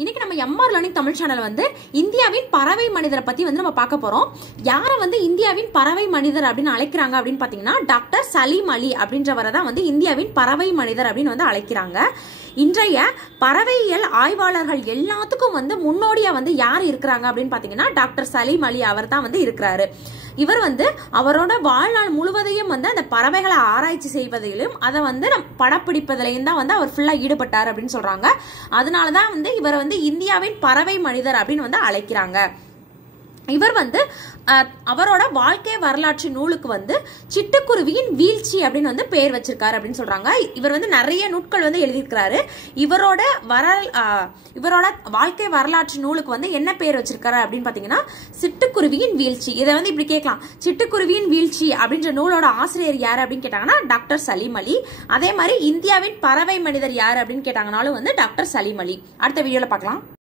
இன்னைக்கு நம்ம MR learning Tamil channel வந்து இந்தியாவின் பறவை மனிதரை பத்தி வந்து நம்ம பார்க்க போறோம். யாரை வந்து இந்தியாவின் பறவை மனிதர் அப்படின்னு அழைக்கிறாங்க அப்படின்னு பாத்தீங்கன்னா டாக்டர் சலீம் அலி அப்படின்றவரை தான் வந்து இந்தியாவின் பறவை மனிதர் அப்படின்னு வந்து அழைக்கிறாங்க. இன்றைய பறவையியல் ஆய்வாளர்கள் எல்லாத்துக்கும் வந்து முன்னோடியா வந்து யார் இருக்கிறாங்க அப்படின்னு பாத்தீங்கன்னா டாக்டர் சலீம் அலி அவர் தான் வந்து இருக்கிறாரு. இவர் வந்து அவரோட வாழ்நாள் முழுவதையும் வந்து அந்த பறவைகளை ஆராய்ச்சி செய்வதிலும் அதை வந்து படப்பிடிப்பதிலையும் தான் வந்து அவர் ஃபுல்லா ஈடுபட்டார் அப்படின்னு சொல்றாங்க. அதனாலதான் வந்து இவரை வந்து இந்தியாவின் பறவை மனிதர் அப்படின்னு வந்து அழைக்கிறாங்க. இவர் வந்து அவரோட வாழ்க்கை வரலாற்று நூலுக்கு வந்து சிட்டுக்குருவியின் வீழ்ச்சி அப்படின்னு வந்து பெயர் வச்சிருக்காரு அப்படின்னு சொல்றாங்க. இவர் வந்து நிறைய நூட்கள் வந்து எழுதியிருக்கிறாரு. இவரோட வாழ்க்கை வரலாற்று நூலுக்கு வந்து என்ன பெயர் வச்சிருக்காரு அப்படின்னு பாத்தீங்கன்னா சிட்டுக்குருவியின் வீழ்ச்சி. இதை வந்து இப்படி கேட்கலாம், சிட்டுக்குருவியின் வீழ்ச்சி அப்படின்ற நூலோட ஆசிரியர் யாரு அப்படின்னு கேட்டாங்கன்னா டாக்டர் சலீம் அலி. அதே மாதிரி இந்தியாவின் பறவை மனிதர் யாரு அப்படின்னு கேட்டாங்கனாலும் வந்து டாக்டர் சலீம் அலி. அடுத்த வீடியோல பார்க்கலாம்.